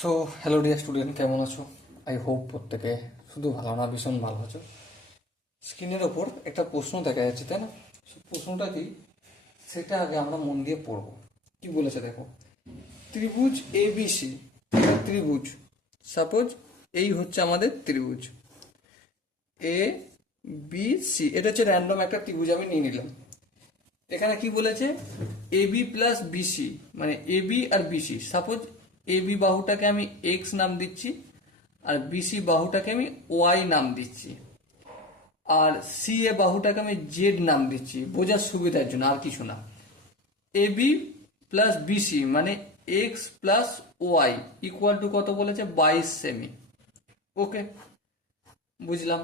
So hello dear student, কেমন আছো? I hope প্রত্যেকে শুধু ভালো না, ভীষণ ভালো আছো। স্ক্রিনের ওপর একটা প্রশ্ন দেখা যাচ্ছে, তাই না? প্রশ্নটা কি, সেটা আগে আমরা মন দিয়ে পড়বো। কি বলেছে দেখো, ত্রিভুজ এ বি সি, ত্রিভুজ, সাপোজ এই হচ্ছে আমাদের ত্রিভুজ এ বি সি, এটা হচ্ছে র্যান্ডম একটা ত্রিভুজ আমি নিয়ে নিলাম। এখানে কি বলেছে, এ বি প্লাস বিসি, মানে A B R BC. Suppose A B বাহুটাকে আমি এক্স নাম দিচ্ছি, আর বিসি বাহুটাকে আমি ওয়াই নাম দিচ্ছি, আর সি এ বাহুটাকে আমি জেড নাম দিচ্ছি বোঝার সুবিধার জন্য, আর কিছু না। এ বি প্লাস বিসি মানে X plus Y equal to কত বলেছে, 22 সেমি। ওকে, বুঝলাম।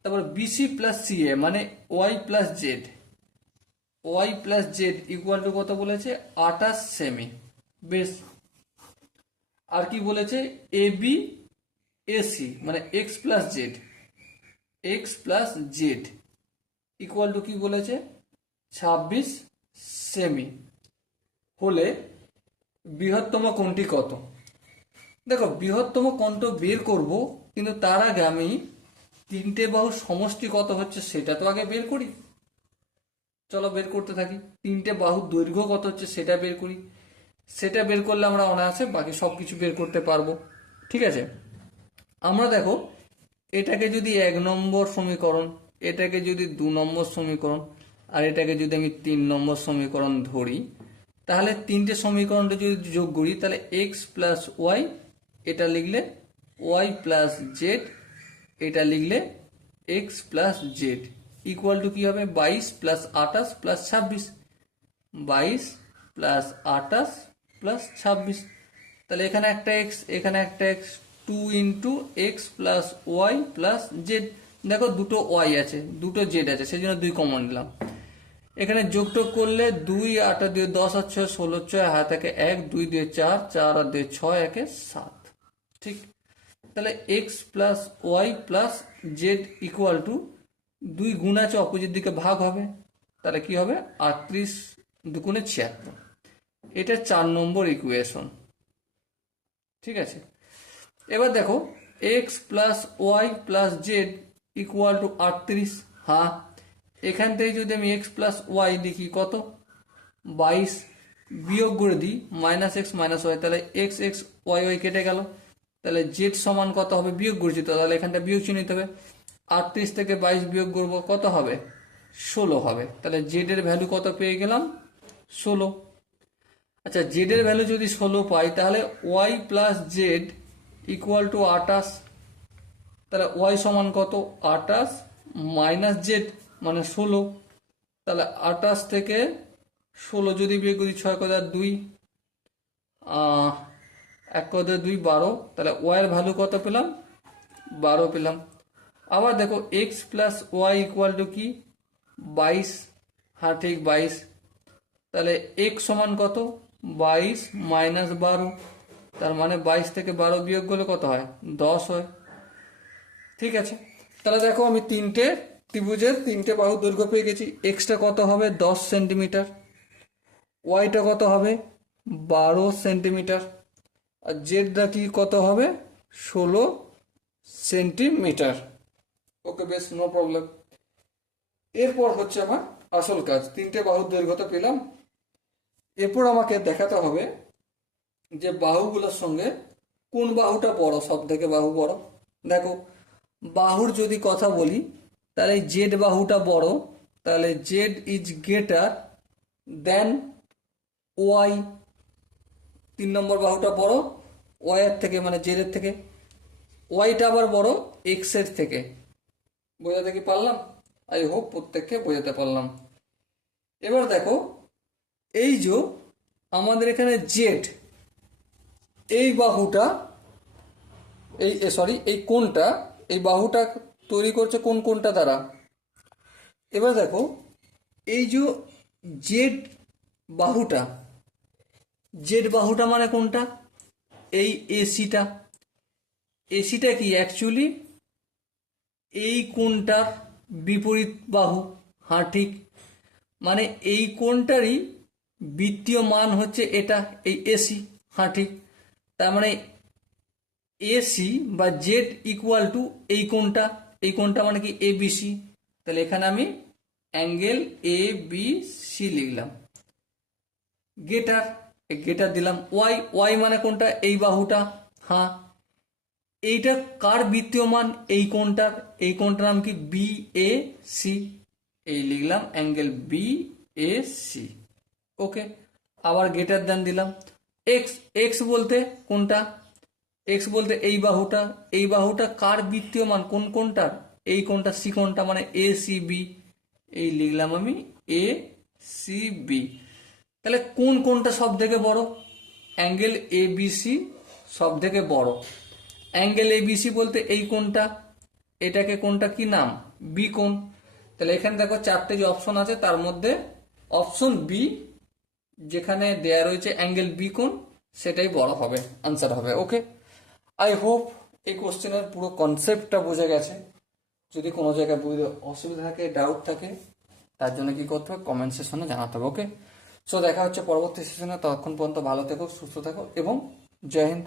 তারপর বিসি প্লাস সি এ মানে Y plus Z, Y plus Z equal to কত বলেছে, 28 সেমি। বেশ। আর কি বলেছে, এ বি এসি মানে X plus Z, X plus Z equal to কি বলেছে, 26 সেমি। হলে বৃহত্তম কোণটি কত? দেখো, বৃহত্তম কোণটা বের করব, কিন্তু তার আগে আমি তিনটে বাহুর সমষ্টি কত হচ্ছে সেটা তো আগে বের করি। চলো বের করতে থাকি। তিনটে বাহুর দৈর্ঘ্য কত হচ্ছে সেটা বের করি। সেটা বের করলে আমরা অনায়াসে বাকি সব কিছু বের করতে পারবো। ঠিক আছে, আমরা দেখো, এটাকে যদি 1 নম্বর সমীকরণ, এটাকে যদি 2 নম্বর সমীকরণ, আর এটাকে যদি আমি 3 নম্বর সমীকরণ ধরি, তাহলে তিনটে সমীকরণটা যদি যোগ করি, তাহলে এক্স প্লাস ওয়াই, এটা লিখলে ওয়াই প্লাস জেড, এটা লিখলে x plus Z equal to কি হবে, 22 + 28 + 26। 22 + 28 + 26, তাহলে এখানে একটা এক্স, এখানে একটা এক্স, 2 × x + y + z। দেখো দুটো ওয়াই আছে, দুটো জেড আছে, সেই জন্য 2 কমন নিলাম। এখানে যোগটোগ করলে 2 8 2 10 আর 6 16 6 হাত থেকে 1 2 2 4 4 আর 2 6 1 7। ঠিক, তাহলে X plus Y plus Z equal to 2 গুণ আছে, অপোজিট দিকে ভাগ হবে, তাহলে কি হবে, 38 2 × 76। এটা 4 নম্বর ইকুয়েশন। ঠিক আছে, এবার দেখো, X plus Y plus Z equal to 38। হ্যাঁ, এখান থেকে যদি আমি এক্স প্লাস ওয়াই লিখি কত, 22, বিয়োগ করে দিই -x - y, তাহলে এক্স এক্স ওয়াই ওয়াই কেটে গেল, তাহলে জেড সমান কত হবে, বিয়োগ করছি তো, তাহলে এখানটা বিয়োগ চিহ্ন নিতে হবে। 38 থেকে 22 বিয়োগ করবো, কত হবে, 16 হবে। তাহলে জেড এর ভ্যালু কত পেয়ে গেলাম, 16। আচ্ছা, জেড এর ভ্যালু যদি 16 পাই, তাহলে Y plus Z equal to 28। তাহলে ওয়াই সমান কত, 28 মাইনাস জেড মানে 16। তাহলে 28 থেকে 16 যদি বিয়োগ করি, 6 × 2, 1 × 2 12, তাহলে ওয়াই এর ভ্যালু কত পেলাম, 12 পেলাম। আবার দেখো, X plus Y equal to কি, 22। হ্যাঁ ঠিক, 22। তাহলে এক্স সমান কত, 22 মাইনাস 12, তার মানে 22 থেকে 12 বিয়োগ করলে কত হয়, 10 হয়। ঠিক আছে, তাহলে দেখো আমি তিনটে ত্রিভুজের তিনটে বাহুর দৈর্ঘ্য পেয়ে গেছি। এক্সটা কত হবে, 10 সেন্টিমিটার, ওয়াইটা কত হবে, 12 সেন্টিমিটার, আর জেডটা কি কত হবে, 16 সেন্টিমিটার। ওকে, বেশ, নো প্রবলেম। এরপর হচ্ছে আমার আসল কাজ, তিনটে বাহুর দৈর্ঘ্য তো পেলাম। এরপর আমাকে দেখাতে হবে যে বাহুগুলোর সঙ্গে কোন বাহুটা বড়, সব থেকে বাহু বড়। দেখো, বাহুর যদি কথা বলি, তাহলে জেড বাহুটা বড়, তাহলে Z is greater than Y. 3 number বাহুটা বড় ওয়াই এর থেকে, মানে জেড এর থেকে। ওয়াইটা আবার বড় এক্স এর থেকে। বোঝাতে কি পারলাম? আই হোপ প্রত্যেককে বোঝাতে পারলাম। এবার দেখো, এই যে আমাদের এখানে জেড, এই বাহুটা, এই কোণটা, এই বাহুটা তৈরি করছে কোন কোণটা দ্বারা। এবার দেখো, এই যে জেড বাহুটা, জেড বাহুটা মানে কোনটা, এই এসিটা। এসিটা কি অ্যাকচুয়ালি এই কোণটার বিপরীত বাহু। হ্যাঁ ঠিক, মানে এই কোণটারই বৃত্তীয় মান হচ্ছে এটা, এই এসি। হ্যাঁ ঠিক, তার মানে এসি বা জেড ইকুয়াল টু এই কোণটা মানে কি এবিসি। তাহলে এখানে আমি অ্যাঙ্গেল এ বি সি লিখলাম। গেটার দিলাম। ওয়াই মানে কোনটা? এই বাহুটা। হ্যাঁ, এইটা কার বৃত্তীয় মান? এই কোণটার নাম কি? B A C. এই লিখলাম angle B A C. Okay, আবার গেটার দেন দিলাম। এক্স এক্স বলতে কোনটা? এক্স বলতে এই বাহুটা কার বৃত্তীয় মান? কোনটার? এই কোণটা, সি কোণটা মানে এ সি বি। এই লিখলাম আমি এ সি বি। তাহলে কোনটা সব থেকে বড়? অ্যাঙ্গেল এ বি সি সব থেকে বড়। অ্যাঙ্গেল এ বি সি বলতে এই কোণটা, এটাকে কোণটা কি নাম? বি কোণ। তাহলে এখানে দেখো চারটে যে অপশন আছে তার মধ্যে অপশন বি যেখানে দেয়া রয়েছে অ্যাঙ্গেল বি কোণ, সেটাই বড় হবে, আনসার হবে। ওকে, আই হোপ এই কোশ্চেনের পুরো কনসেপ্টটা বোঝা গেছে। যদি কোনো জায়গায় বুঝতে অসুবিধা থাকে, ডাউট থাকে, তার জন্য কি করতে হবে? কমেন্ট সেকশনে জানাতে হবে। ওকে, সো দেখা হচ্ছে পরবর্তী সেশনে। ততক্ষণ পর্যন্ত ভালো থেকো, সুস্থ থাকো এবং জয় হিন্দ।